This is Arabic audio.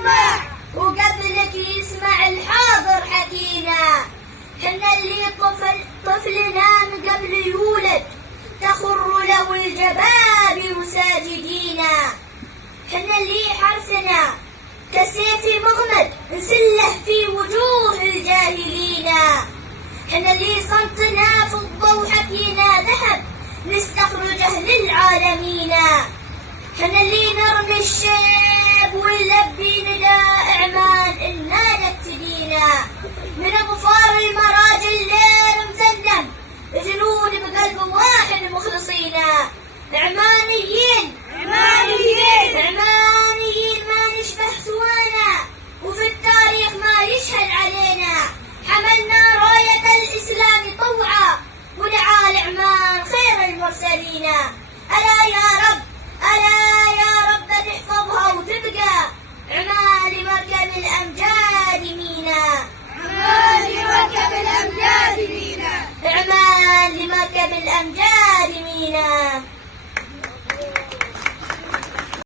اسمع وقبلك يسمع الحاضر حكينا. حنا اللي طفلنا من قبل يولد تخر له الجبابر ساجدينا. حنا اللي حرثنا كسيف مغمد نسله في وجوه الجاهلين. حنا اللي صمتنا فضة وحكينا ذهب نستخرجه للعالمين. حنا اللي نرمي الشيب ونلبي نداء اعمان إنا نبتدينا. من أظفار المراجل لين مزلم جنود بقلب واحد مخلصين. عمانيين عمانيين عمانيين ما نشبه سوانا وفي التاريخ ما يشهد علينا. حملنا راية الإسلام طوعا ودعا لعمان خير المرسلين. ألا يا رب ألا يا رب تحفظها وتبقى عمان لمركب الأمجاد مينا. عمان لمركب الأمجاد مينا. عمان لمركب الأمجاد مينا.